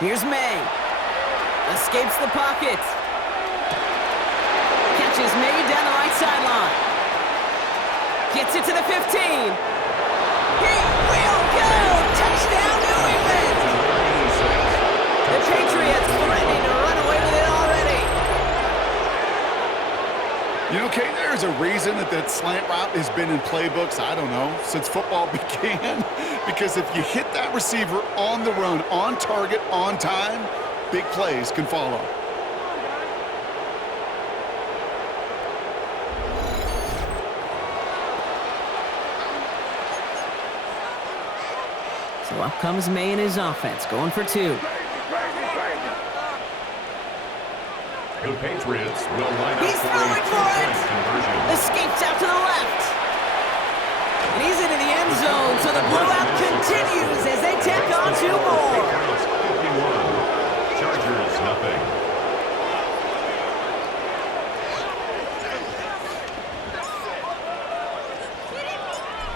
Here's May. Escapes the pocket. Catches May down the right sideline. Gets it to the 15. He will go! Touchdown, New England! The Patriots threatening to run away with it already. You know, Kate, there's a reason that slant route has been in playbooks, I don't know, since football began. Because if you hit that receiver on the run, on target, on time, big plays can follow. So up comes May and his offense, going for two. The Patriots will line up. He's throwing for it! Escapes out to the left. And he's into the end zone, so the blowout continues as they tack on two more. 51, Chargers nothing.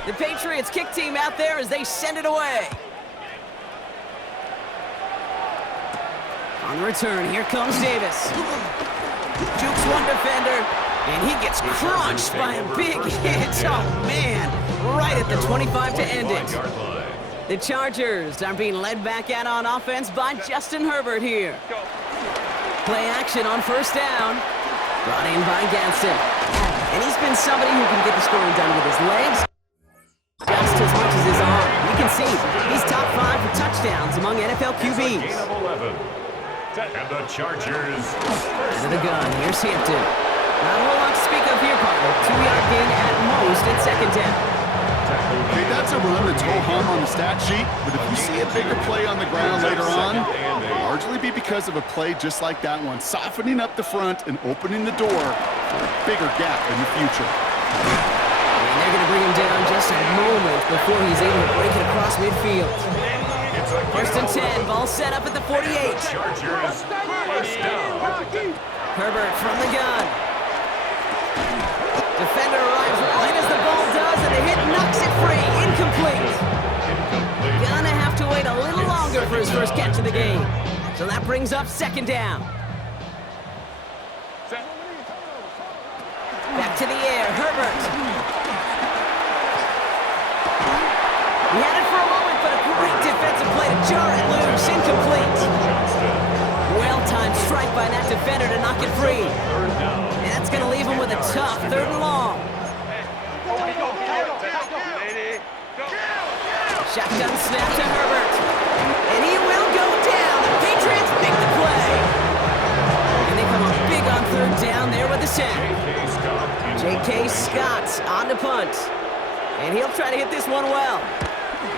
The Patriots kick team out there as they send it away. On the return, here comes Davis. Jukes one defender, and he gets crunched by a big hit. Oh, man. Right at the 25 to end it. The Chargers are being led back out on offense by Justin Herbert here. Play action on first down. Brought in by Gadsden. And he's been somebody who can get the scoring done with his legs just as much as his arm. You can see he's top 5 for touchdowns among NFL QBs. Gain of 11. And the Chargers. To the gun. Here's Hampton. Not a whole lot to speak of here, partner. 2-yard gain at most at second down. Okay, that's a run that's ho-hum on the stat sheet, but if you see a bigger play on the ground later on, it'll largely be because of a play just like that one, softening up the front and opening the door for a bigger gap in the future. And they're going to bring him down just a moment before he's able to break it across midfield. First and 10, ball set up at the 48. Chargers, first down. Herbert from the gun. Defender arrives right as the ball does, and the hit knocks it free. Incomplete. Gonna have to wait a little longer for his first catch of the game. So that brings up second down. Back to the air, Herbert. He had it for a moment, but a great defensive play to jar it loose. Incomplete. Well-timed strike by that defender to knock it free. And that's going to leave him with a tough third and long. Shotgun snap to Herbert. And he will go down. The Patriots make the play. And they come up big on third down there with the sack. J.K. Scott on to punt. And he'll try to hit this one well.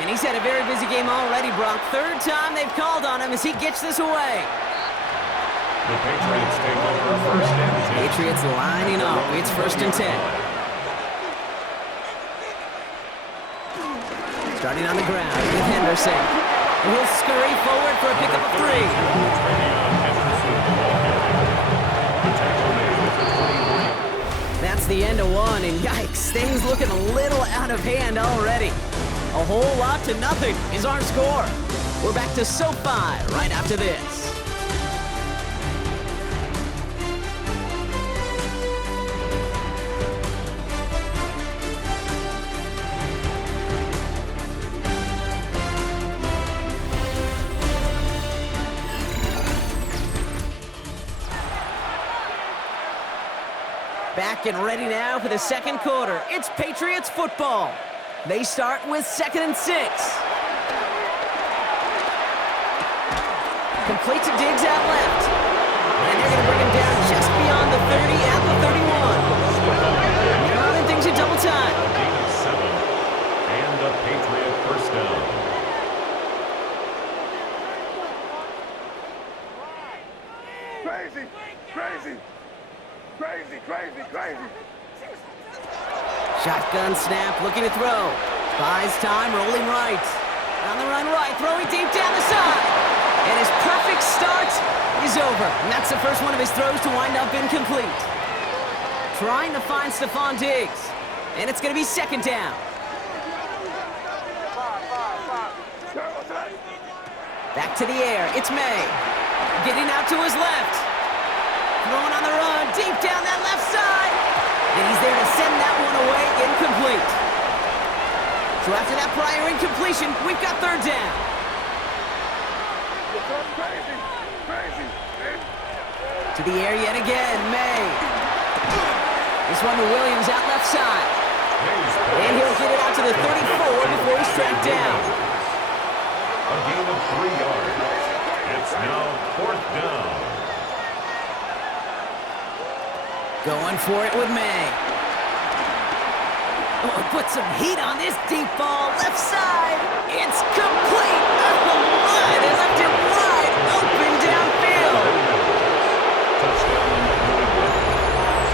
And he's had a very busy game already, Brock. Third time they've called on him as he gets this away. The Patriots take over first and 10. Patriots lining up. It's first and 10. Starting on the ground with Henderson. He'll scurry forward for a pickup of 3. That's the end of one, and yikes, things looking a little out of hand already. A whole lot to nothing is our score. We're back to SoFi right after this. Back and ready now for the second quarter. It's Patriots football. They start with 2nd and 6. Complete to Diggs out left. And they're going to bring him down just beyond the 30 at the 31. They're running things in double time. Gain of 7. And the Patriot first down. Crazy, crazy. Crazy, crazy, crazy. Shotgun snap, looking to throw. Buys time, rolling right. On the run right, throwing deep down the side. And his perfect start is over. And that's the first one of his throws to wind up incomplete. Trying to find Stephon Diggs. And it's going to be second down. Back to the air. It's May. Getting out to his left. Throwing on the run. Deep down that left side. And he's there to send that one away. Incomplete. So after that prior incompletion, we've got third down. To the air yet again. May. This one to Williams out left side. And he'll get it out to the 34 before he's tracked down. A gain of 3 yards. It's now fourth down. Going for it with May. Oh, put some heat on this deep ball. Left side. It's complete. Oh, my. They left it wide open downfield.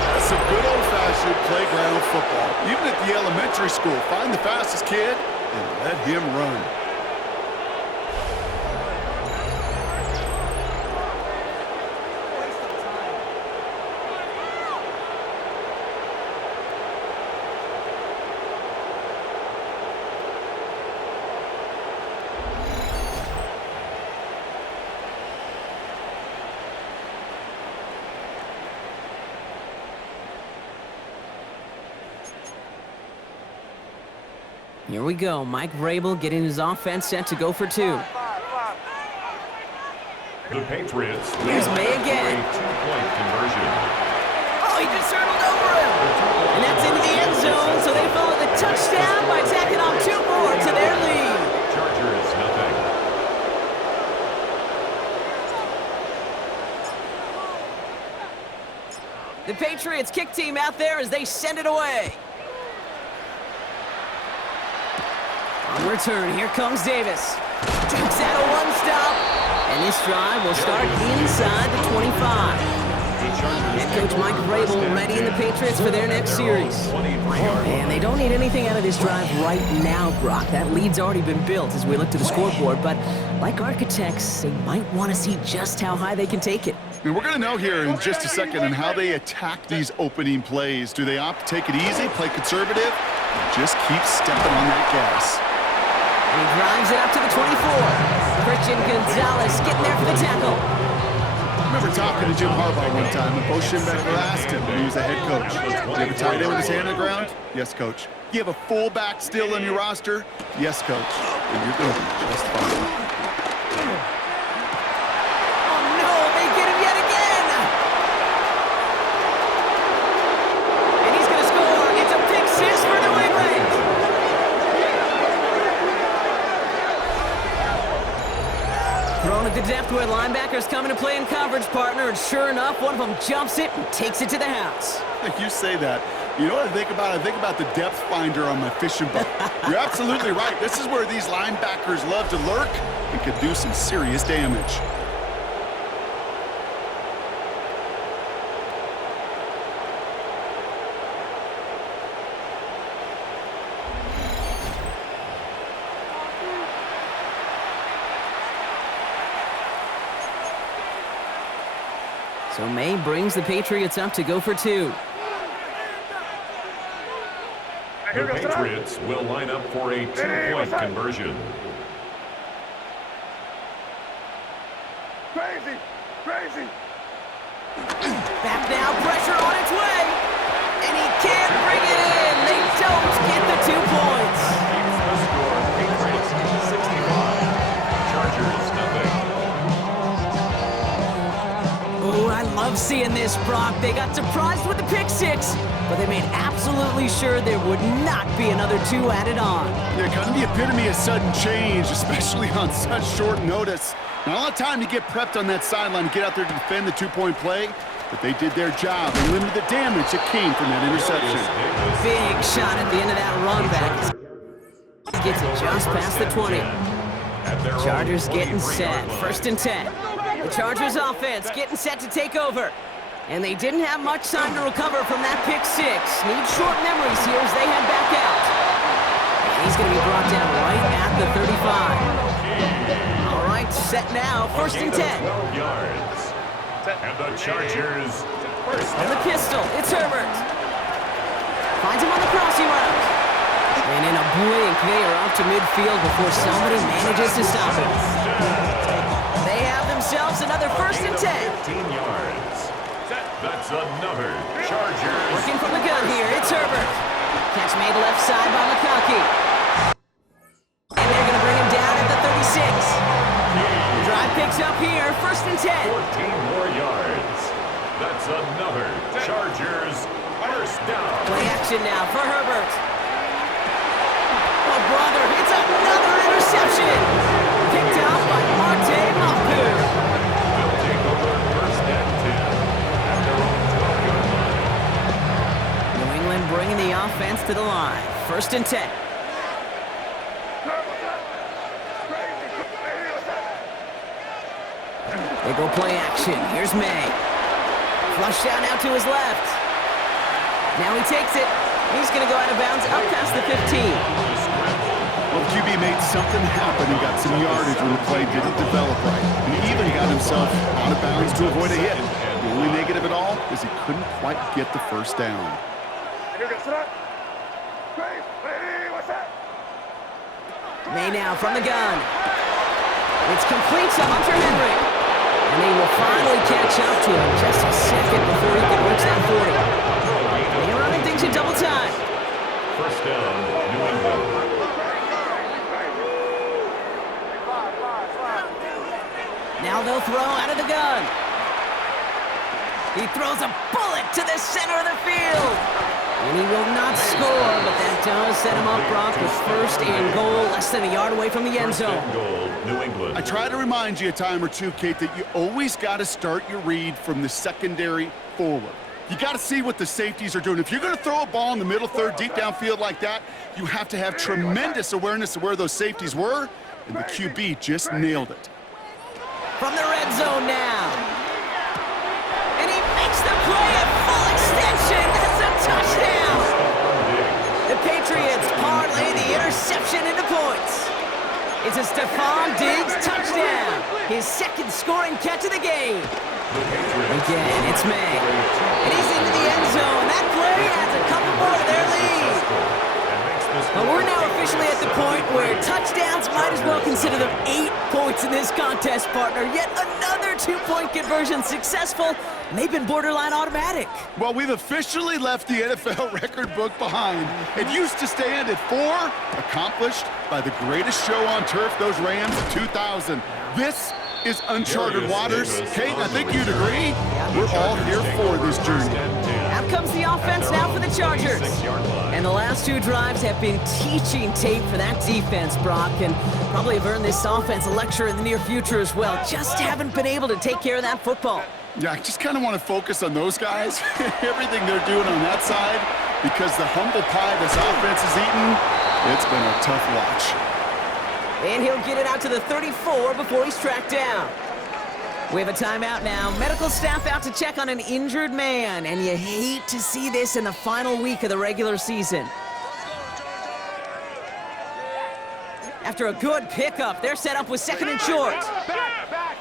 That's some good old-fashioned playground football. Even at the elementary school, find the fastest kid and let him run. Here we go. Mike Vrabel getting his offense set to go for 2. The Patriots Here's May again. A 2-point conversion. Oh, he just circled over him. And that's into the end zone, so they follow the touchdown by tacking on 2 more to their lead. Chargers, nothing. The Patriots kick team out there as they send it away. On return, here comes Davis. Jukes out a one-stop. And this drive will start inside the 25. Head coach Mike Vrabel readying the Patriots for their next series. And they don't need anything out of this drive right now, Brock. That lead's already been built as we look to the scoreboard. But like architects, they might want to see just how high they can take it. And we're going to know here in just a second on how they attack these opening plays. Do they opt to take it easy, play conservative, or just keep stepping on that gas? And he drives it up to the 24. Christian Gonzalez getting there for the tackle. I remember talking to Jim Harbaugh one time, and Bo Schembechler asked him when he was the head coach, do you have a tight end with his hand on the ground? Yes, coach. Do you have a fullback still on your roster? Yes, coach. And you're going to be just fine. Thrown at the depth where linebackers coming to play in coverage, partner, and sure enough, one of them jumps it and takes it to the house. You say that. You know what I think about? I think about the depth finder on my fishing boat. You're absolutely right. This is where these linebackers love to lurk and could do some serious damage. So May brings the Patriots up to go for 2. The Patriots will line up for a 2-point conversion. Crazy, crazy. Back now, pressure on its way. And he can't bring it in. They don't get the 2 points. Keeps the score. Patriots 65. Chargers, nothing. Oh, I love seeing this, Brock. They got surprised with the pick 6, but they made absolutely sure there would not be another 2 added on. Yeah, kind of the epitome of sudden change, especially on such short notice. Not a lot of time to get prepped on that sideline to get out there to defend the 2-point play, but they did their job and limited the damage that came from that interception. Big shot at the end of that run back. Gets it just past the 20. Chargers getting set. 1st and 10. The Chargers offense getting set to take over. And they didn't have much time to recover from that pick 6. Need short memories here as they head back out. And he's going to be brought down right at the 35. All right, set now. 1st and 10. 12 yards. And the Chargers first. On the pistol, it's Herbert. Finds him on the crossing route. And in a blink, they are up to midfield before somebody manages to stop him. They have themselves another 1st and 10. 15 yards. That's another Chargers. Working from the gun here, it's Herbert. Catch made left side by McConkey. And they're going to bring him down at the 36. The drive picks up here, 1st and 10. 14 more yards. That's another Chargers 1st down. Play action now for Herbert. Oh, brother, it's another interception. Picked out by Marte Mapu. They'll take over 1st and 10 at their own 12-yard line. New England bringing the offense to the line. 1st and 10. They go play action. Here's May. Flush down out to his left. Now he takes it. He's going to go out of bounds up past the 15. Well, QB made something happen and got some yardage when the play didn't develop right. And he even got himself out of bounds to avoid a hit. The only negative at all is he couldn't quite get the 1st down. May now from the gun. It's complete to Hunter Henry. And they will finally catch up to him just a second before he can reach that 40. They're running things in double time. 1st down, New England. Now they'll throw out of the gun. He throws a bullet to the center of the field. And he will not score, but that does set him up, Brock, with 1st and goal, less than a yard away from the end zone. 1st and goal, New England. I try to remind you a time or two, Kate, that you always got to start your read from the secondary forward. You got to see what the safeties are doing. If you're going to throw a ball in the middle third, deep downfield like that, you have to have tremendous awareness of where those safeties were, and the QB just nailed it. From the red zone now. And he makes the play at full extension. That's a touchdown. The Patriots parlay the interception into points. It's a Stephon Diggs touchdown. His 2nd scoring catch of the game. Again, it's May. And he's into the end zone. That play adds a couple more to their lead. But we're now officially at the point where touchdowns might as well consider them 8 points in this contest, partner. Yet another 2-point conversion successful, and they've been borderline automatic. Well, we've officially left the NFL record book behind. It used to stand at 4, accomplished by the greatest show on turf, those Rams in 2000. This is uncharted waters. Kate, I think you'd agree. We're all here for this journey. Out comes the offense now for the Chargers. And the last 2 drives have been teaching tape for that defense, Brock, and probably have earned this offense a lecture in the near future as well. Just haven't been able to take care of that football. Yeah, I just kind of want to focus on those guys, everything they're doing on that side, because the humble pie this offense has eaten, it's been a tough watch. And he'll get it out to the 34 before he's tracked down. We have a timeout now. Medical staff out to check on an injured man, and you hate to see this in the final week of the regular season. After a good pickup, they're set up with 2nd and short. Back.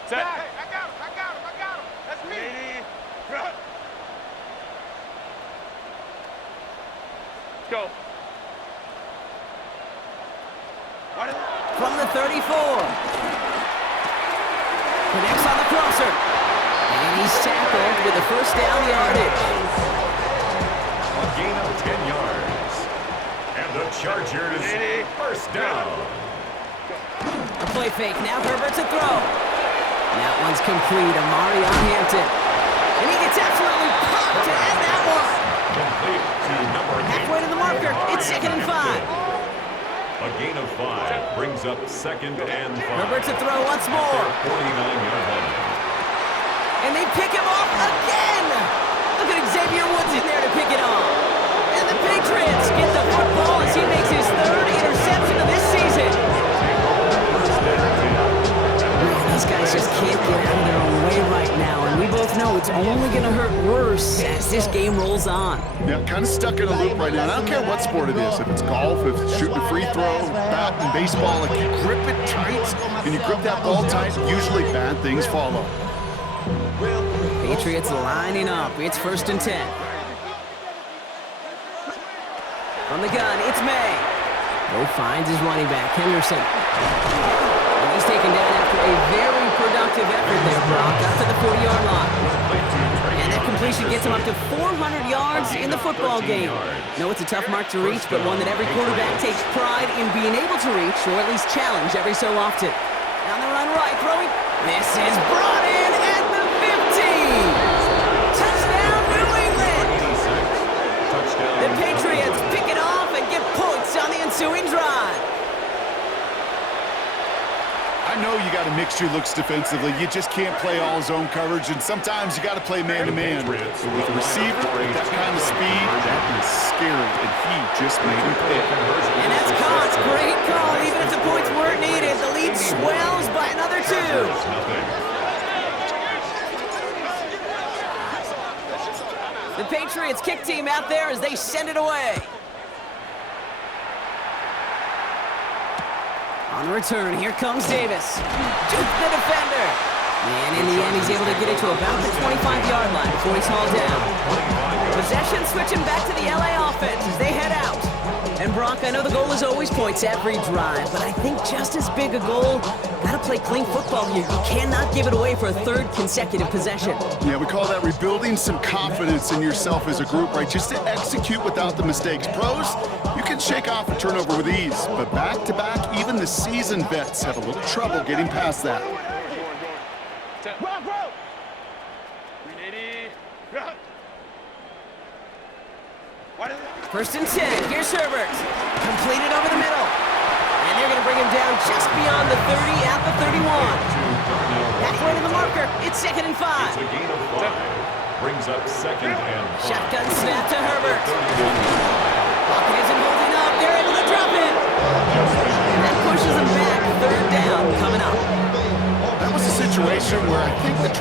I got him. That's me. Let's go. From the 34. Connects on the crosser. And he's tackled with the 1st down yardage. A gain of 10 yards. And the Chargers 1st down. A play fake. Now Herbert to throw. That one's complete. Amari Hampton. And he gets absolutely popped to end that one. Complete to number 8. Halfway to the marker. It's 2nd and 5. A gain of 5 brings up 2nd and 5. Herbert to throw once more. 49-yard line. And they pick him off again. Look at Xavier Woods in there to pick it off. And the Patriots get the football as he makes his 3rd interception of this season. These guys just can't get out of their own way right now, and we both know it's only going to hurt worse as this game rolls on. Yeah, kind of stuck in a loop right now. And I don't care what sport it is. If it's golf, if it's shooting a free throw, bat and baseball, like you grip it tight, and you grip that ball tight, usually bad things follow. Patriots lining up. It's 1st and 10. From the gun, it's May. Bo finds his running back, Henderson. And he's taken down after a very productive effort there, Brock, up to the 40-yard line. And that completion gets him up to 400 yards in the football game. No, it's a tough mark to reach, but one that every quarterback takes pride in being able to reach, or at least challenge every so often. On the run right, throwing. This is brought in at the 50. Touchdown, New England. The Patriots pick it off and get points on the ensuing drive. I know you got to mix your looks defensively. You just can't play all zone coverage, and sometimes you got to play man-to-man. But with a receiver with that kind of speed, that is scary, and he just made him pay. And that's Cott's great call. Even if the points weren't needed, the lead swells by another 2. The Patriots kick team out there as they send it away. On the return, here comes Davis. Duke the defender. And in the end, he's able to get it to about the 25-yard line before he's hauled down. Possession switching back to the LA offense as they head out. And Brock, I know the goal is always points every drive, but I think just as big a goal, gotta play clean football here. You cannot give it away for a 3rd consecutive possession. Yeah, we call that rebuilding some confidence in yourself as a group, right? Just to execute without the mistakes. Pros, you can shake off a turnover with ease, but back-to-back, even the seasoned vets have a little trouble getting past that. First and 10, here's Herbert. Completed over the middle. And they're going to bring him down just beyond the 30 at the 31. Halfway to the marker, it's 2nd and 5. It's a gain of 5. Brings up 2nd and 5. Shotgun snap to Herbert. Pocket isn't holding up. They're able to drop it. And that pushes him back. 3rd down coming up. That was a situation where I think the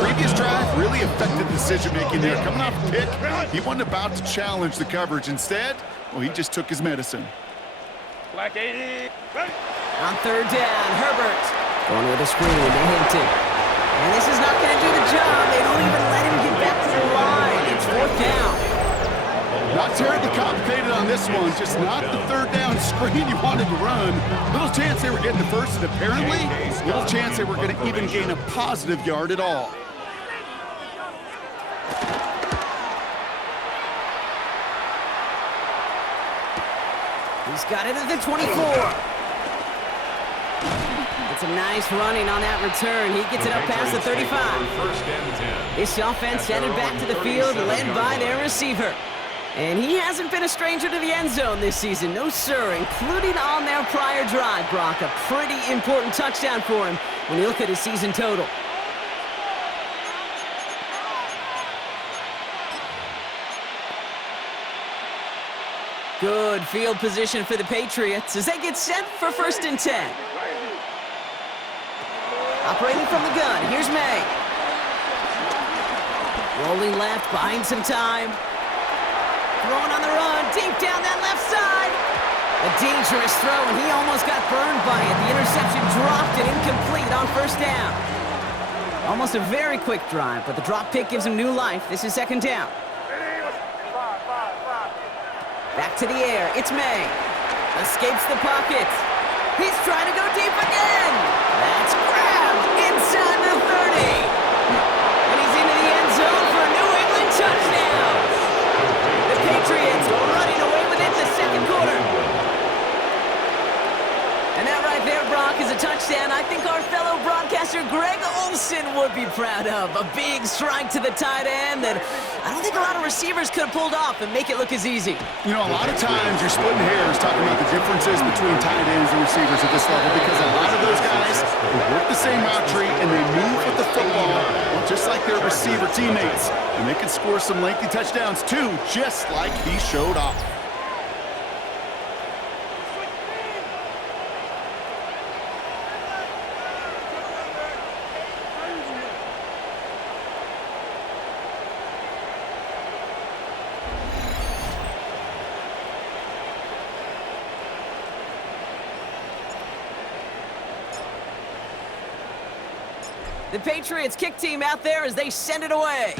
previous drive really affected decision-making there. Coming off a pick, he wasn't about to challenge the coverage. Instead, well, he just took his medicine. Black 80. Ready. On 3rd down, Herbert. Going with a screen to Hampton. And this is not going to do the job. They don't even let him get back to the line. It's 4th down. Not terribly complicated on this one, just not the 3rd down screen you wanted to run. Little chance they were getting the first, and apparently, little chance they were going to even gain a positive yard at all. He's got it at the 24. It's a nice running on that return. He gets it up past the 35. This offense headed back to the field, led by their receiver. And he hasn't been a stranger to the end zone this season. No, sir, including on their prior drive, Brock. A pretty important touchdown for him when you look at his season total. Good field position for the Patriots as they get set for 1st and 10. Operating from the gun, here's May. Rolling left, buying some time. Throwing on the run, deep down that left side. A dangerous throw, and he almost got burned by it. The interception dropped and incomplete on 1st down. Almost a very quick drive, but the drop pick gives him new life. This is 2nd down. Back to the air, it's May. Escapes the pocket. He's trying to go deep again. That's grabbed inside the 30. And he's into the end zone for a New England touchdown. The Patriots running away with it in the 2nd quarter. And that right there, Brock, is a touchdown I think our fellow broadcaster Greg Olsen would be proud of. A big strike to the tight end that I don't think a lot of receivers could have pulled off and make it look as easy. You know, a lot of times you're splitting hairs talking about the differences between tight ends and receivers at this level because a lot of those guys they work the same route tree and they move with the football just like their receiver teammates. And they can score some lengthy touchdowns too, just like he showed off. The Patriots kick team out there as they send it away.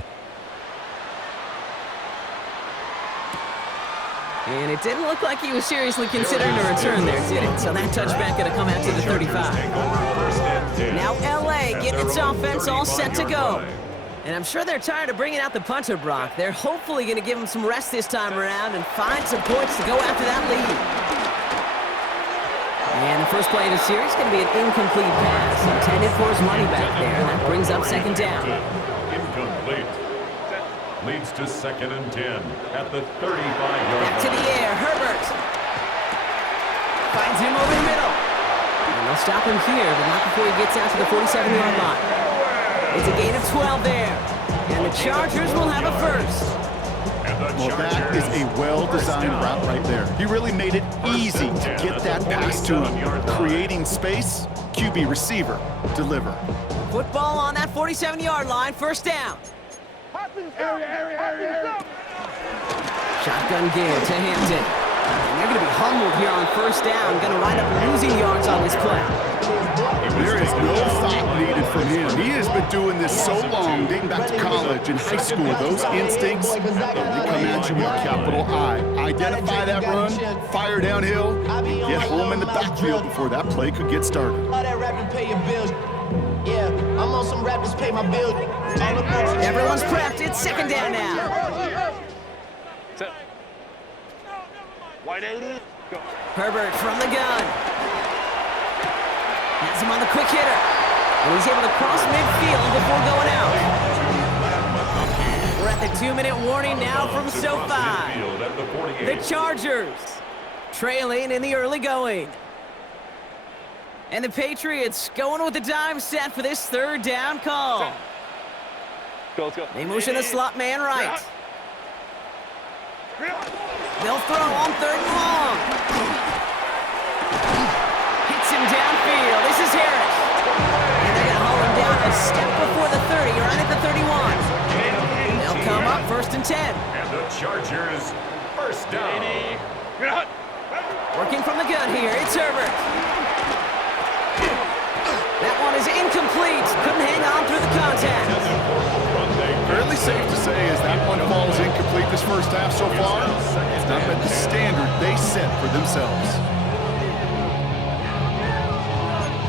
And it didn't look like he was seriously considering a return there, did it? So that touchback going to come out to the 35. Now LA getting its offense all set to go. And I'm sure they're tired of bringing out the punter, Brock. They're hopefully going to give him some rest this time around and find some points to go after that lead. And the first play of the series is going to be an incomplete pass, intended for his money back there, and that brings up second down. Incomplete. Leads to 2nd and 10 at the 35-yard line. Back to the air, Herbert. Finds him over the middle. And they'll stop him here, but not before he gets out to the 47-yard line. It's a gain of 12 there. And the Chargers will have a first. Well, that is a well-designed route right there. He really made it easy to get that pass to him. Creating space, QB receiver, deliver. Football on that 47-yard line, first down. Shotgun give to Hampton. And they're going to be humbled here on first down. Going to wind up losing yards on this play. There is no thought needed from him. He has been doing this so long, dating back to college and high school. Those instincts, they come at you with a capital I. Identify that run, fire downhill, and get home in the backfield before that play could get started. Yeah, I'm on some rappers pay my bills. Everyone's prepped. It's second down now. Herbert from the gun. Has him on the quick hitter. And he's able to cross midfield before going out. We're at the 2-minute warning now from SoFi. The Chargers trailing in the early going. And the Patriots going with the dime set for this third down call. Let's go. They motion the slot man right. They'll throw on third and long. Hits him downfield. This is Harris. And they're going to haul him down a step before the 30, right at the 31. They'll come up first and 10. And the Chargers first down. Working from the gun here, it's Herbert. That one is incomplete. Couldn't hang on through the contact. Fairly safe to say as that one falls incomplete this first half so far, it's not met the standard they set for themselves.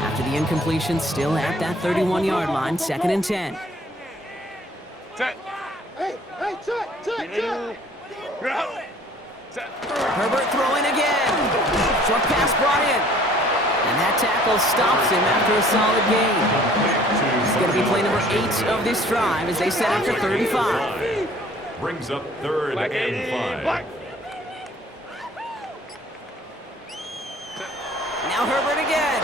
After the incompletion, still at that 31-yard line, second and 10. Herbert throwing again. Short pass brought in. And that tackle stops him after a solid gain. It's going to be play number 8 of this drive as they set after 35. Brings up 3rd and 5. Now Herbert again.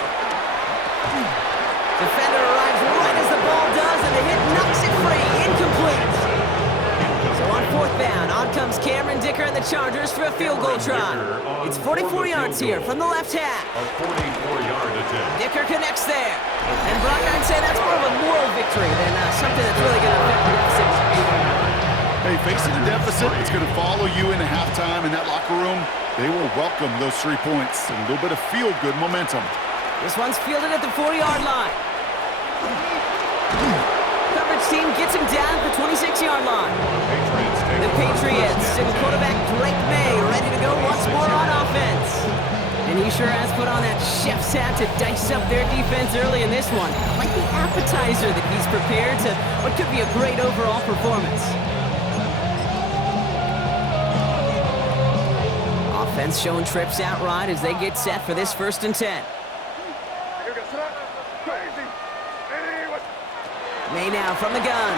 Defender arrives right as the ball does, and the hit knocks it free. Incomplete. So on fourth down, on comes Cameron Dicker and the Chargers for a field goal try. It's 44 yards here from the left half. A 44-yard attempt. Dicker connects there. And Brock, I'd say that's more of a moral victory than something that's really going to affect the deficit. Hey, facing a deficit, it's going to follow you into halftime in that locker room. They will welcome those 3 points and a little bit of feel-good momentum. This one's fielded at the 40-yard line. Coverage team gets him down at the 26-yard line. The Patriots and quarterback Drake May ready to go once more on offense. And he sure has put on that chef's hat to dice up their defense early in this one. I like the appetizer that he's prepared to what could be a great overall performance. Offense showing trips out right as they get set for this first and 10. May now from the gun.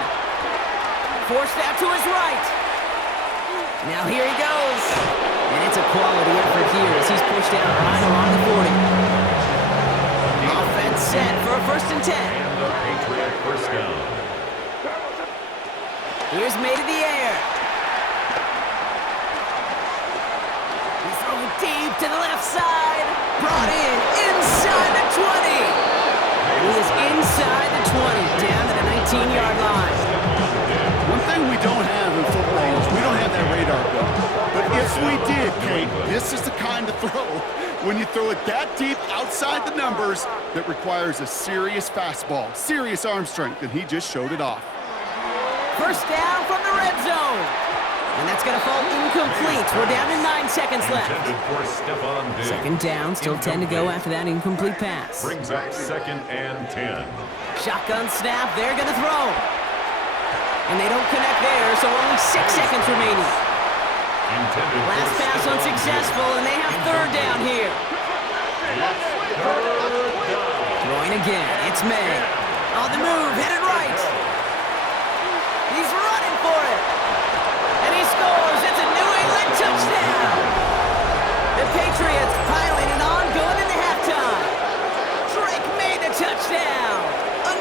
Forced out to his right. Now here he goes. And it's a quality effort here as he's pushed out right along the 40. Offense set for a first and 10. And the Patriot first down. Here's May to the air. He's throwing deep to the left side. Brought in inside the 20. He is inside the 20, down to the 19-yard line. One thing we don't have in football is we don't have that radar gun. But if we did, Kate, this is the kind of throw when you throw it that deep outside the numbers that requires a serious fastball, serious arm strength, and he just showed it off. First down from the red zone. And that's going to fall incomplete. We're down to 9 seconds left. Intended for Stephon Diggs. Second down, still 10 to go after that incomplete pass. Brings up 2nd and 10. Shotgun snap, they're gonna throw. And they don't connect there, so only 6 seconds remaining. Intended Last for pass Stephon unsuccessful, and they have third down here. Throwing again, it's May. On the move, headed right. He's running for it. And he scores. It's a New England touchdown. The Patriots piling it on, going into halftime. Drake made the touchdown.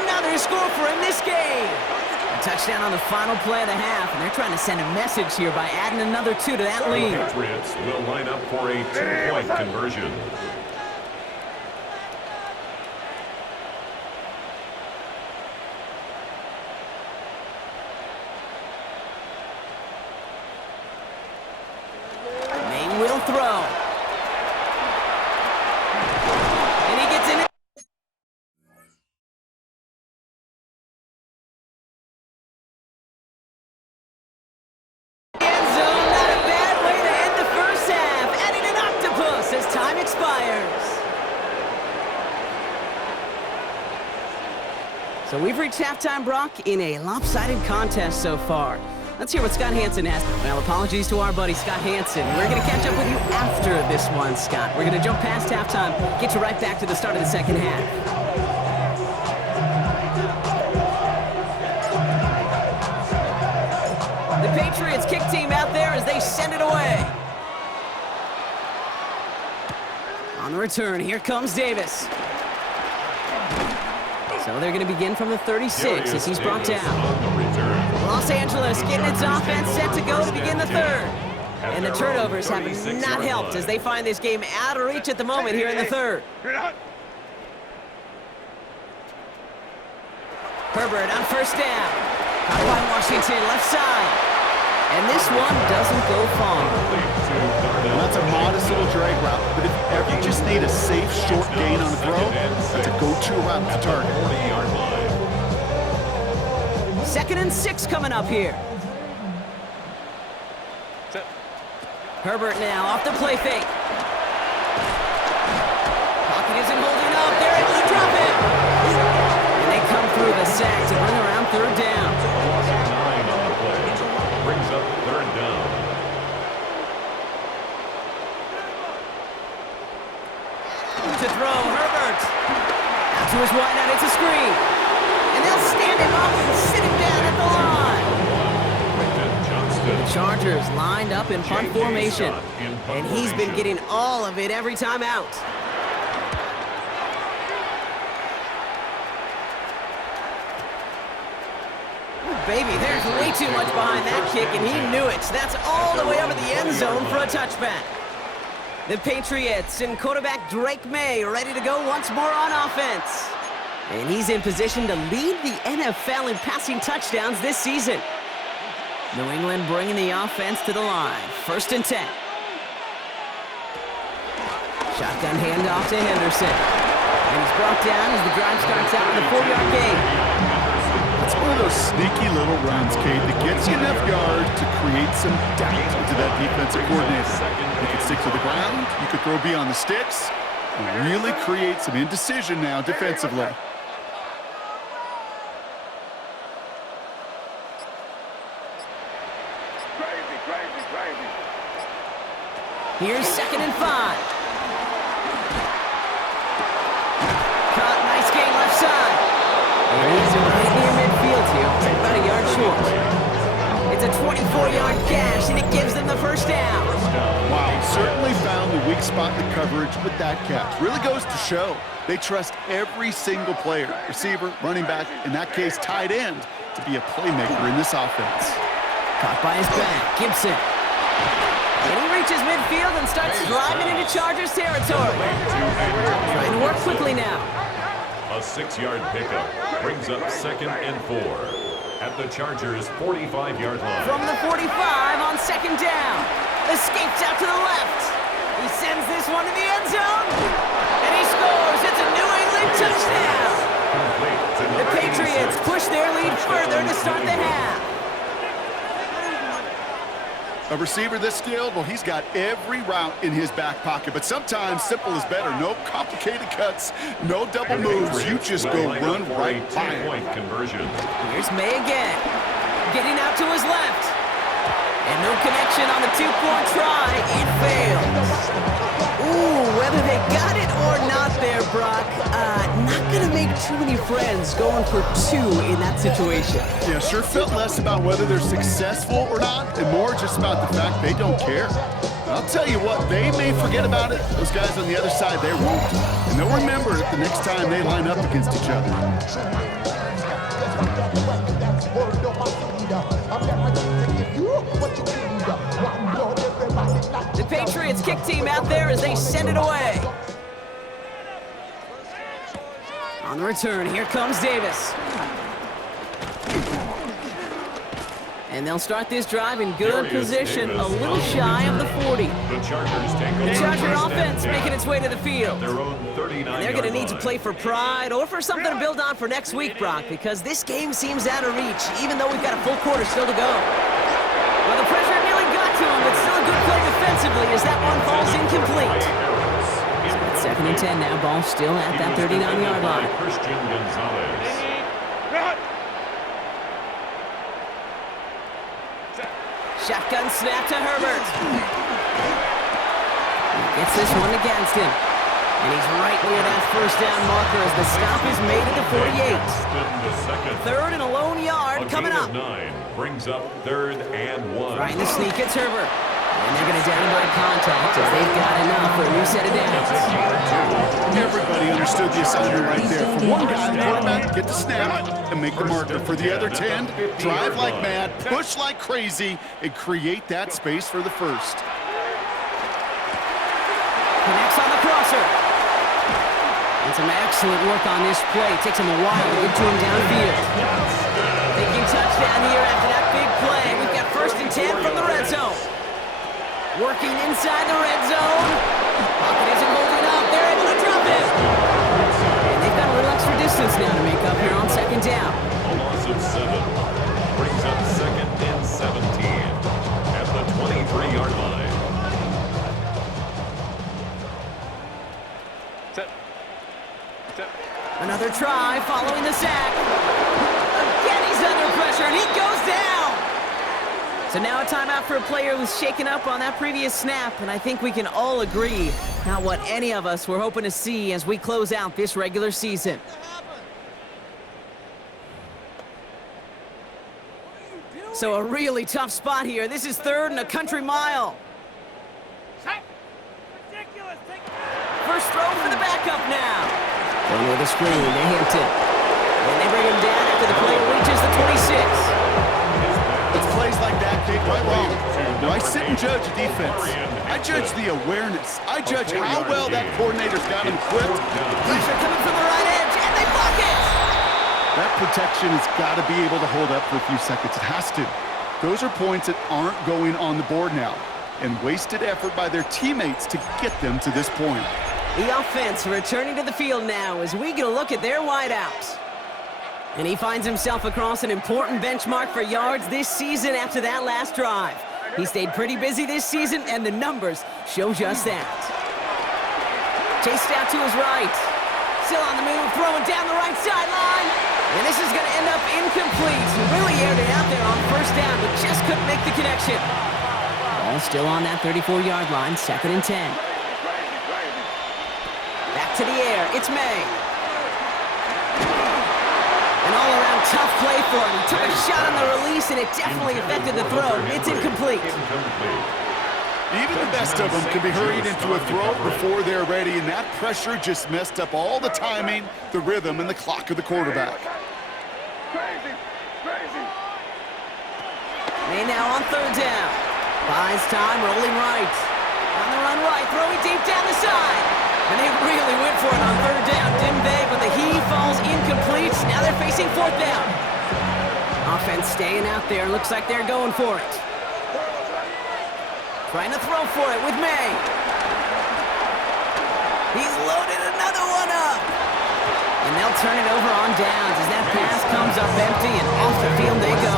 Another score for him this game. A touchdown on the final play of the half, and they're trying to send a message here by adding another 2 to that lead. The Patriots will line up for a 2-point conversion. May will throw. And he gets in it. End zone, not a bad way to end the first half. Adding an octopus as time expires. So we've reached halftime, Brock, in a lopsided contest so far. Let's hear what Scott Hansen has. Well, apologies to our buddy Scott Hansen. We're going to catch up with you after this one, Scott. We're going to jump past halftime, get you right back to the start of the second half. The Patriots kick team out there as they send it away. On the return, here comes Davis. So they're going to begin from the 36 as he's brought down. Los Angeles getting its offense set to go to begin the third. And the turnovers have not helped as they find this game out of reach at the moment here in the third. Herbert on first down. Caught by Washington, left side. And this one doesn't go far. Well, that's a modest little drag route, but if you ever just need a safe, short gain on a throw, that's a go-to route to target. 40-yard line. 2nd and 6 coming up here. Herbert now off the play fake. Pocket isn't holding up. They're able to drop it. And they come through the sack to bring around third down. 9 on the play. Brings up third down. To throw, Herbert. Out to his wideout, it's a screen. And they'll stand him up and sit him down at the line. The Chargers lined up in punt formation. And he's been getting all of it every time out. Ooh, baby, there's way too much behind that kick, and he knew it. That's all the way over the end zone for a touchback. The Patriots and quarterback Drake May ready to go once more on offense. And he's in position to lead the NFL in passing touchdowns this season. New England bringing the offense to the line. 1st and 10. Shotgun handoff to Henderson. And he's brought down as the drive starts out with a 4-yard gain. That's one of those sneaky little runs, Cade, that gets you enough yards to create some doubt into that defensive coordinator. You could stick to the ground, you could throw beyond the sticks, and really create some indecision now defensively. Crazy. Here's 2nd and 5. Caught, nice gain left side. And he's right near midfield here, about a yard short. It's a 24-yard gash, and it gives them the first down. Wow, certainly found the weak spot in the coverage with that catch. Really goes to show they trust every single player, receiver, running back, in that case tight end, to be a playmaker in this offense. Caught by his back, Gibson. And he reaches midfield and starts driving into Chargers territory. Trying to work quickly now. A 6-yard pickup brings up 2nd and 4 at the Chargers' 45-yard line. From the 45 on 2nd down. Escapes out to the left. He sends this one to the end zone. And he scores. It's a New England touchdown. The Patriots push their lead further to start the half. A receiver this skilled, well, he's got every route in his back pocket. But sometimes simple is better. No complicated cuts, no double moves. You just go run right by him. Conversion. Here's May again. Getting out to his left. And no connection on the two-point try. It fails. Ooh, whether they got it or not there, Brock, not going to make too many friends going for two in that situation. Yeah, sure felt less about whether they're successful or not and more just about the fact they don't care. I'll tell you what, they may forget about it. Those guys on the other side, they won't. And they'll remember it the next time they line up against each other. The Patriots kick team out there as they send it away. On the return, here comes Davis. And they'll start this drive in good position, a little shy of the 40. The Chargers take over. The Charger offense making its way to the field. Their own 39. And they're going to need to play for pride or for something to build on for next week, Brock, because this game seems out of reach, even though we've got a full quarter still to go. Well, the pressure nearly got to him, but still a good play defensively as that one falls incomplete. So it's 2nd and 10 now. Ball still at that 39-yard line. Christian Gonzalez. Shotgun snap to Herbert. Gets this one against him. And he's right near that first down marker as the stop is made at the 48. Third and a lone yard coming up. 9 brings up 3rd and 1. Trying to sneak, it's Herbert. And they're going to down him by contact as they've got enough for a new set of downs. Everybody understood the assignment right there. For one guy, the quarterback, get the snap and make the marker. For the other 10, drive like mad, push like crazy, and create that space for the first. Connects on the crosser. And some excellent work on this play. Takes him a while to get to him downfield. Taking touchdown here after that big play. We've got 1st and 10 from the red zone. Working inside the red zone. Pocket isn't holding up. They're able to drop it. And they've got a little extra distance now to make up here on 2nd down. A loss of 7 brings up 2nd and 17 at the 23-yard line. Another try following the sack. Again, he's under pressure, and he goes down. So now a timeout for a player who's shaken up on that previous snap, and I think we can all agree not what any of us were hoping to see as we close out this regular season. So a really tough spot here. This is 3rd and a country mile. First throw for the backup now. Going with a screen to Hampton. And they bring him down after the play reaches the 26. It's plays like that, Kate, right wrong. I sit and judge defense. I judge the awareness. I judge how well that coordinator's got him equipped. Pressure coming from the right edge, and they block it! That protection has got to be able to hold up for a few seconds. It has to. Those are points that aren't going on the board now, and wasted effort by their teammates to get them to this point. The offense returning to the field now as we get a look at their wideouts. And he finds himself across an important benchmark for yards this season after that last drive. He stayed pretty busy this season, and the numbers show just that. Chased out to his right. Still on the move, throwing down the right sideline. And this is going to end up incomplete. He really aired it out there on 1st down, but just couldn't make the connection. Ball still on that 34-yard line, 2nd and 10. Back to the air, it's May. An all-around tough play for him. He took a shot on the release, and it definitely affected the throw. It's incomplete. Even the best of them can be hurried into a throw before they're ready, and that pressure just messed up all the timing, the rhythm, and the clock of the quarterback. May now on 3rd down. Buys time, rolling right. On the run right, throwing deep down the side. And they really went for it on 3rd down, didn't they? But the heave falls incomplete. Now they're facing 4th down. Offense staying out there. Looks like they're going for it. Trying to throw for it with May. He's loaded another one up. And they'll turn it over on downs as that pass comes up empty and off the field they go.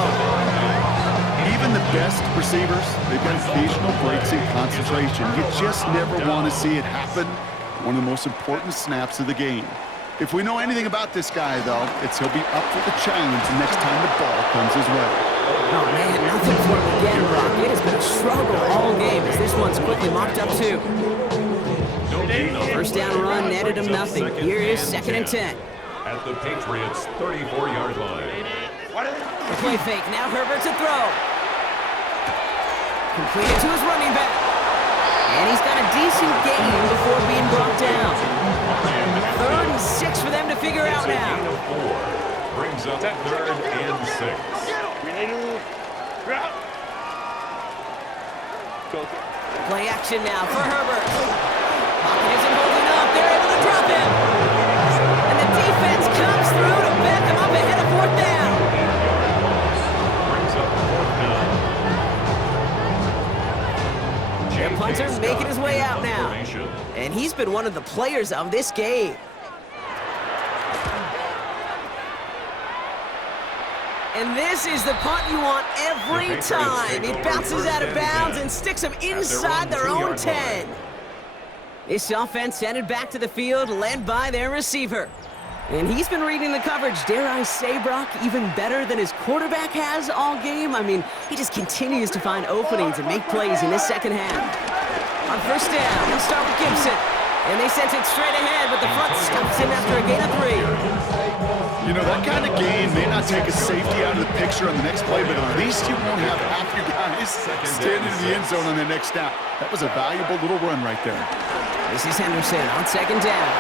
Even even the best receivers, they've got occasional breaks in concentration. You just never want to see it happen. One of the most important snaps of the game. If we know anything about this guy, though, it's he'll be up for the challenge the next time the ball comes his way. Oh, man, nothing for him again, Brock. It has been a struggle all game as this one's quickly mopped up, too. First down run netted him nothing. Here is 2nd and 10. At the Patriots' 34-yard line. The play fake. Now Herbert to throw. Completed to his running back. And he's got a decent gain before being brought down. 3rd and 6 for them to figure out now. Gain of 4. Brings up 3rd and 6. Play action now for Herbert. Pocket isn't holding up. They're able to drop him. And the defense comes through to back him up ahead of 4th down. Brings up 4th down. The punter making his way out now. Formation. And he's been one of the players of this game. And this is the punt you want every time. It bounces out of bounds and sticks them inside their own 10. This offense headed back to the field, led by their receiver. And he's been reading the coverage, dare I say, Brock, even better than his quarterback has all game. I mean, he just continues to find openings and make plays in this second half. On first down, we'll start with Gibson. And they sent it straight ahead, but the front stops him after a gain of 3. You know, that kind of gain may not take a safety out of the picture on the next play, but at least you won't have half your guys standing in the end zone on the next snap. That was a valuable little run right there. This is Henderson on 2nd down.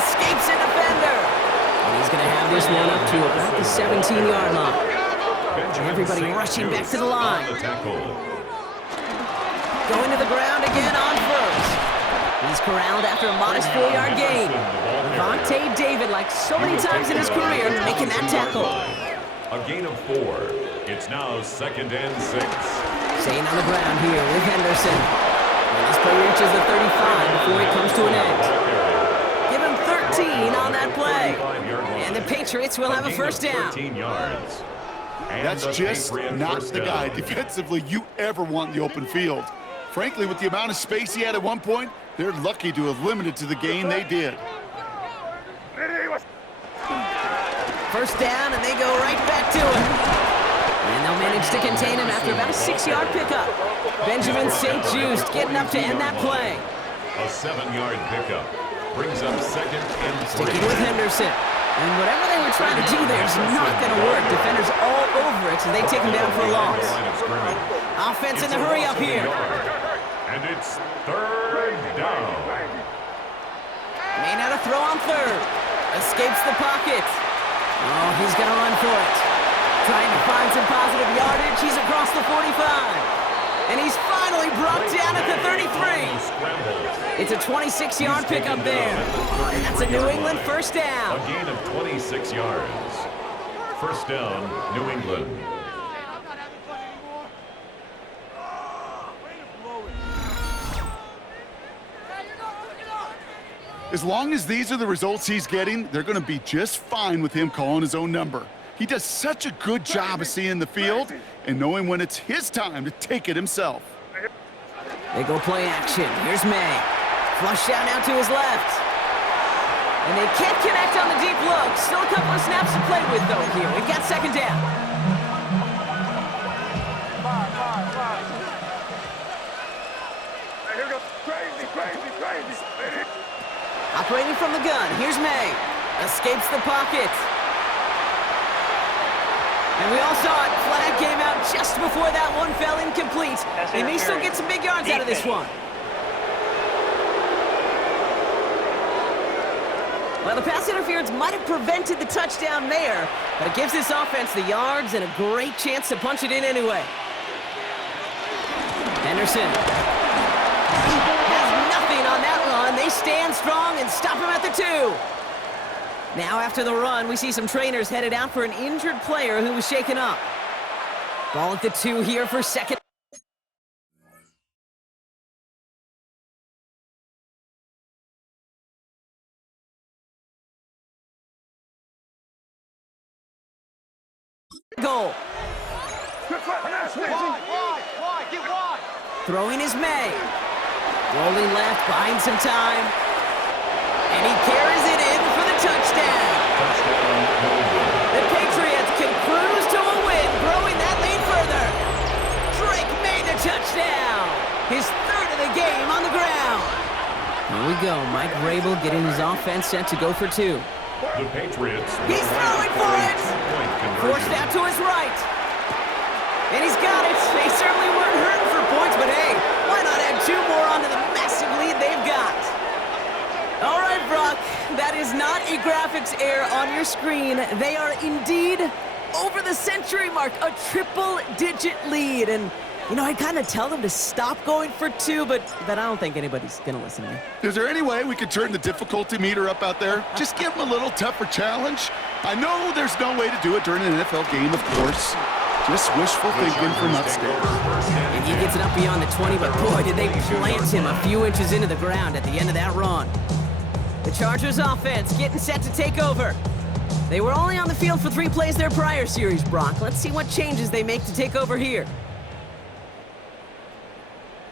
Escapes a defender. And he's going to have this one up to about the 17-yard line. Everybody rushing back to the line. Going to the ground again on 1st. He's corralled after a modest 4-yard gain. Vontae David, like so many times in his career, making that tackle. A gain of 4. It's now 2nd and 6. Staying on the ground here with Henderson. And this play reaches the 35 before it comes to an end. Give him 13 on that play. And the Patriots will have a first down. 13 yards. That's just not the guy defensively you ever want in the open field. Frankly, with the amount of space he had at one point, they're lucky to have limited to the gain they did. First down, and they go right back to him. And they'll manage to contain him after about a 6-yard pickup. Benjamin St. Just getting up to end that play. A 7-yard pickup. Brings up 2nd and 3. Sticking with Henderson. And whatever they were trying to do there is not going to work. Defenders all over it, so they take him down for a loss. Offense in the hurry up here. And it's 3rd down. May not have throw on 3rd. Escapes the pocket. Oh, he's going to run for it. Trying to find some positive yardage. He's across the 45. And he's finally brought down at the 33. It's a 26-yard pickup there. And that's a New England first down. A gain of 26 yards. First down, New England. As long as these are the results he's getting, they're going to be just fine with him calling his own number. He does such a good job of seeing the field and knowing when it's his time to take it himself. They go play action. Here's May. Flush out now to his left. And they can't connect on the deep look. Still a couple of snaps to play with, though, here. We've got 2nd down. Here goes crazy. Operating from the gun. Here's May. Escapes the pocket. And we all saw it. Flag came out just before that one fell incomplete. They may still get some big yards out of this one. Well, the pass interference might have prevented the touchdown there, but it gives this offense the yards and a great chance to punch it in anyway. Henderson has nothing on that run. They stand strong and stop him at the 2. Now after the run, we see some trainers headed out for an injured player who was shaken up. Ball at the 2 here for 2nd. Goal. Throwing is May. Rolling left, buying some time. And he carries it in for the touchdown. The Patriots can cruise to a win, growing that lead further. Drake made the touchdown. His third of the game on the ground. Here we go. Mike Vrabel getting his offense set to go for two. The Patriots. He's throwing for it. Forced out to his right. And he's got it. They certainly weren't hurting for points, but hey, why not add two more onto the massive lead they've got? All right, Brock, that is not a graphics error on your screen. They are indeed over the century mark, a triple-digit lead. And, you know, I kind of tell them to stop going for two, but I don't think anybody's going to listen to me. Is there any way we could turn the difficulty meter up out there? Just give them a little tougher challenge. I know there's no way to do it during an NFL game, of course. Just wishful thinking from upstairs. And he gets it up beyond the 20, but boy, did they plant him a few inches into the ground at the end of that run. The Chargers offense getting set to take over. They were only on the field for 3 plays their prior series, Brock. Let's see what changes they make to take over here.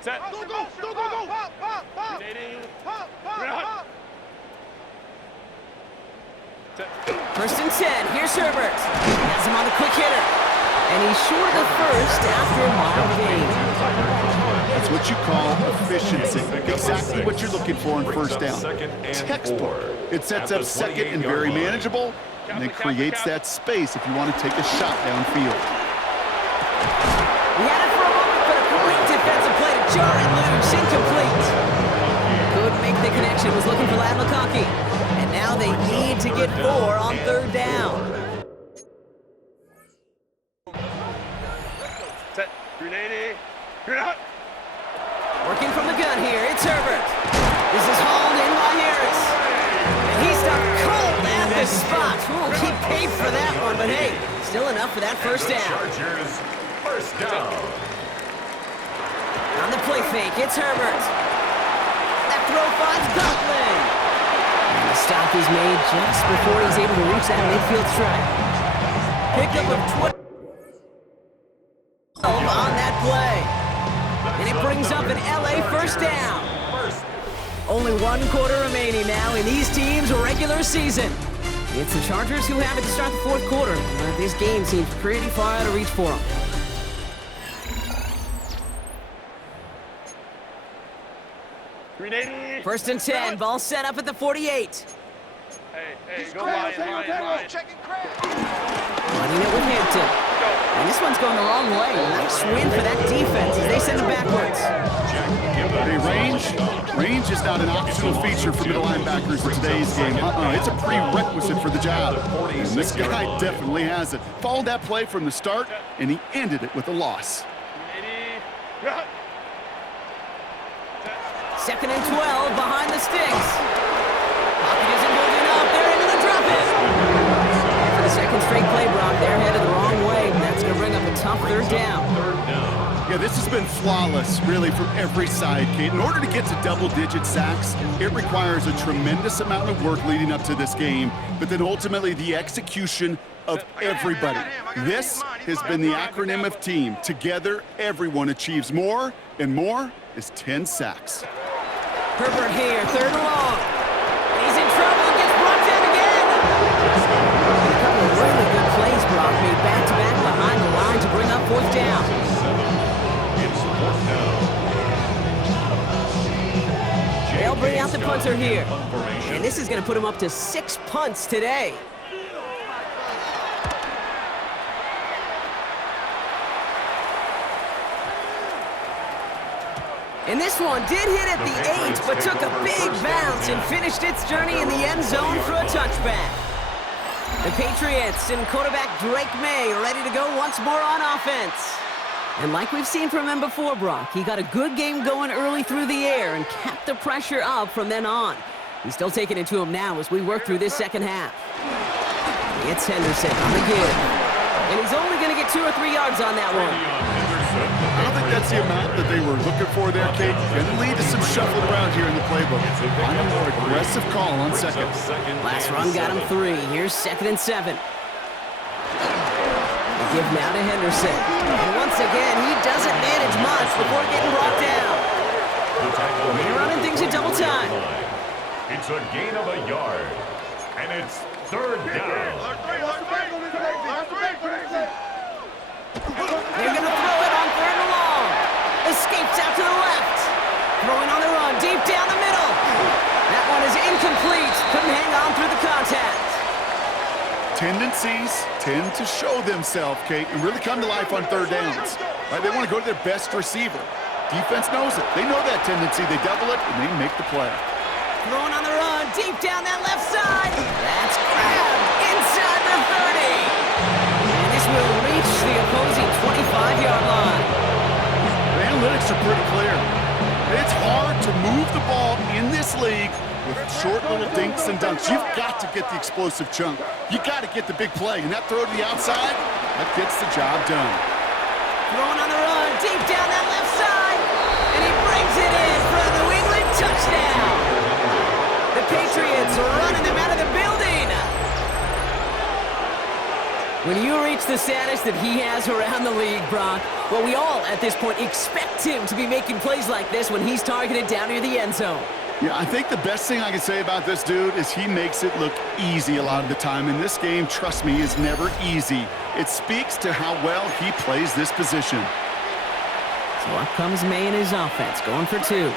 Set. Go, go, go, go, go. Pop, pop, pop. Pop, pop. First and 10, here's Herbert. Has him on the quick hitter. And he's short of the first after a mile gain. That's what you call efficiency. Exactly what you're looking for in first down. Textbook. It sets up second and very manageable, and then creates that space if you want to take a shot downfield. He had it for a moment, but a great defensive play to jar it loose. Incomplete. Couldn't make the connection. Was looking for Ladd McConkey. And now they need to get 4 on third down. Set. Grenade. Grenade. Working from the gun here, it's Herbert. This is hauled in by Harris. And he stopped cold at the spot. Ooh, he paid for that one, but hey, still enough for that first down. Chargers, first down. On the play fake, it's Herbert. That throw finds Conklin. And the stop is made just before he's able to reach that midfield strike. Pickup of 12 on that play. And it brings up an LA first down. Only 1 quarter remaining now in these teams' regular season. It's the Chargers who have it to start the 4th quarter. But this game seems pretty far out of reach for them. Grenade. First and 10, ball set up at the 48. Hey, go Lion. Checking crash. Running it with Hampton. And this one's going the wrong way. Nice win for that defense as they send it backwards. Hey, range is not an optional feature for middle linebackers in today's game. It's a prerequisite for the job. And this guy definitely has it. Followed that play from the start, and he ended it with a loss. 2nd and 12 behind the sticks. Pocket isn't holding up. They're into the drop-in. And for the second straight play, Brock, they're headed the wrong way. That's going to bring up a tough third down. Yeah, this has been flawless, really, from every side, Kate. In order to get to double-digit sacks, it requires a tremendous amount of work leading up to this game, but then ultimately the execution of everybody. This has been the acronym of team. Together, everyone achieves more, and more is 10 sacks. Herbert here, 3rd and long. He's in trouble and gets brought down again. A couple of really good plays, Brock, made back-to-back behind the line to bring up 4th down. They'll bring out the punter here. And this is going to put him up to 6 punts today. And this one did hit at the 8, but took a big bounce and finished its journey in the end zone for a touchback. The Patriots and quarterback Drake May ready to go once more on offense. And like we've seen from him before, Brock, he got a good game going early through the air and kept the pressure up from then on. He's still taking it to him now as we work through this second half. It's Henderson on the give. And he's only going to get 2 or 3 yards on that one. I don't think that's the amount that they were looking for there, Kate. Can lead to some shuffling around here in the playbook. Find a more aggressive call on second. Last run got him 3. Here's 2nd and 7. Give now to Henderson. And once again, he doesn't manage much before getting brought down. They're running things in double time. It's a gain of a yard. And it's third down. They're going to throw it on third and long. Escapes out to the left. Throwing on the run, deep down the middle. That one is incomplete. Couldn't hang on through the contact. Tendencies tend to show themselves, Kate, and really come to life on third downs. Right? They want to go to their best receiver. Defense knows it. They know that tendency. They double it, and they make the play. Throwing on the run, deep down that left side. That's grabbed inside the 30. And this will reach the opposing 25-yard line. The analytics are pretty clear. It's hard to move the ball in this league with short little dinks and dunks. You've got to get the explosive chunk. You got to get the big play. And that throw to the outside, that gets the job done. Throwing on the run, deep down that left side. And he brings it in for a New England touchdown. The Patriots are running them out of the building. When you reach the status that he has around the league, Brock, well, we all at this point expect him to be making plays like this when he's targeted down near the end zone. Yeah, I think the best thing I can say about this dude is he makes it look easy a lot of the time. And this game, trust me, is never easy. It speaks to how well he plays this position. So up comes May and his offense, going for two.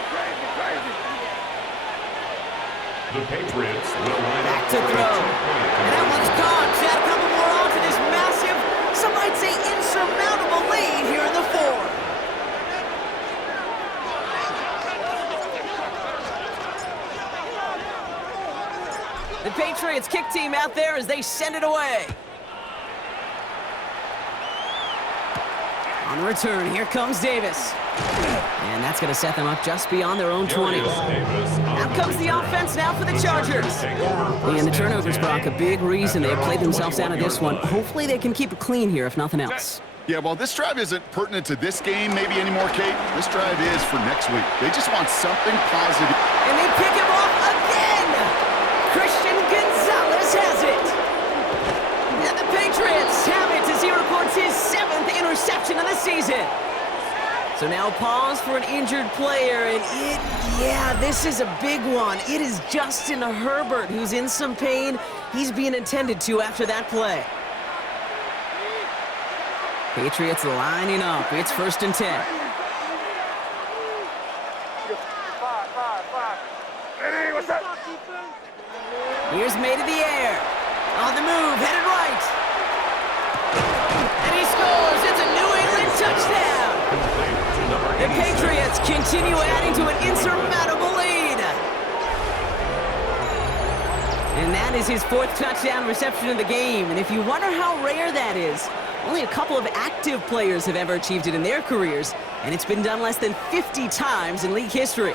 The Patriots will line Back up to for a throw. two-point And that one's gone. Add a couple more on to this massive, some might say insurmountable lead here in the fourth. The Patriots kick team out there as they send it away. On the return, here comes Davis. And that's going to set them up just beyond their own 20. Out comes the offense now for the Chargers. And the turnovers, Brock, a big reason they have played themselves out of this one. Hopefully they can keep it clean here, if nothing else. Yeah, well, this drive isn't pertinent to this game maybe anymore, Kate. This drive is for next week. They just want something positive. And they pick him off again! Christian Gonzalez has it! And the Patriots have it as he records his 7th interception of the season. So now pause for an injured player, and this is a big one. It is Justin Herbert who's in some pain. He's being attended to after that play. Patriots lining up. It's 1st and 10. Hey, what's up? Here's May to the air. On the move, headed right. And he scores. It's a New England touchdown. The Patriots continue adding to an insurmountable lead. And that is his 4th touchdown reception of the game. And if you wonder how rare that is, only a couple of active players have ever achieved it in their careers, and it's been done less than 50 times in league history.